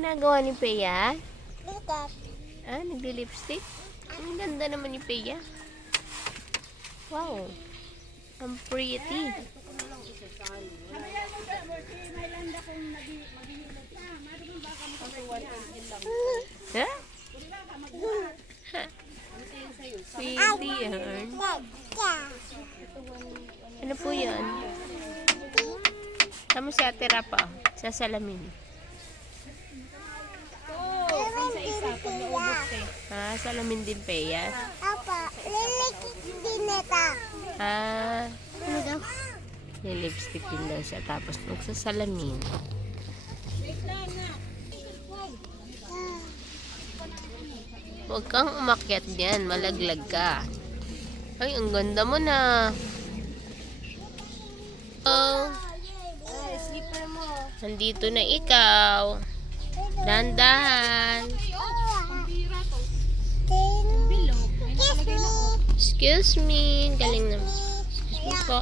ginagawa ni Peya? Likat. Ah, nagdi-lipstick? Ang ganda naman ni Peya. Wow. Ang pretty. Ha? Pretty yan. Ano po yan? Tama si Ate Rapa. Sa salamin. Ah, salamin din Peya. Apa, lilikit din ito. Ah, Ano daw? may lipstick din daw siya. Tapos magsasalamin. Huwag kang umakyat diyan. Malaglag ka. Ay, ang ganda mo na. Oh, Slipper mo. nandito na ikaw. Dandahan. Excuse me. Galing naman. Excuse me po.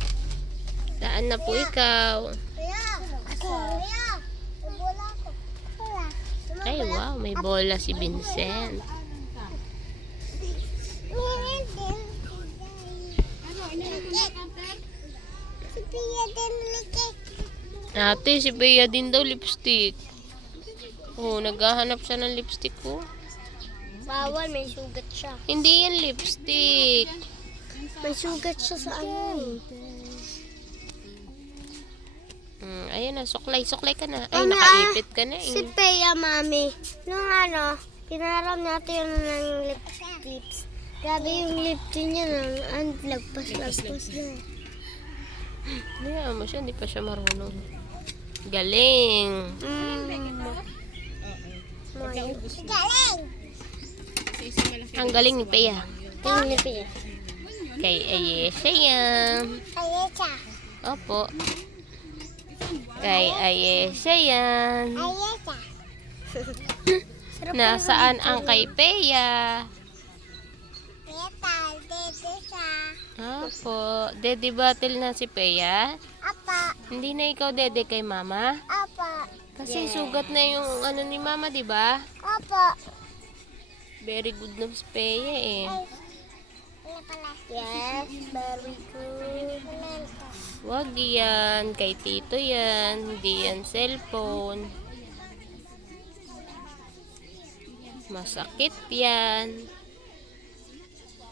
Daan na po ikaw. Ay, wow. May bola si Vincent. Ate, si Bea din daw lipstick. Oh, naghahanap siya ng lipstick ko. Bawal, may sugat siya. Hindi yan lipstick. May sugat siya sa ano. Ayan na, suklay ka na. Ay, Mami, nakaipit ka na Si eh. Peya, mami. Nung ano, pinaram natin ng lip tips. Grabe yung lip tint niya na lagpas na. Hayaan mo siya, hindi pa siya marunong. Galing. Galing! Ang galing ni Peya. Tingin ni Peya. Kay Ayesha yan. Ayesa. Opo. Kay Ayesha yan. Ayesa. Nasaan ang kay Peya? Metal, dede siya. Opo. Dede battle na si Peya? Apa, Hindi na ikaw dede kay mama? apa, Kasi sugat na yung ano ni mama, di ba? apa. Very good na si Peya eh. Ano pala? Yes, very good. Wag yan. Kay tito yan. Hindi yan cellphone. Masakit yan.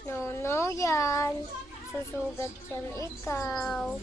No, yan. Susugat yan ikaw.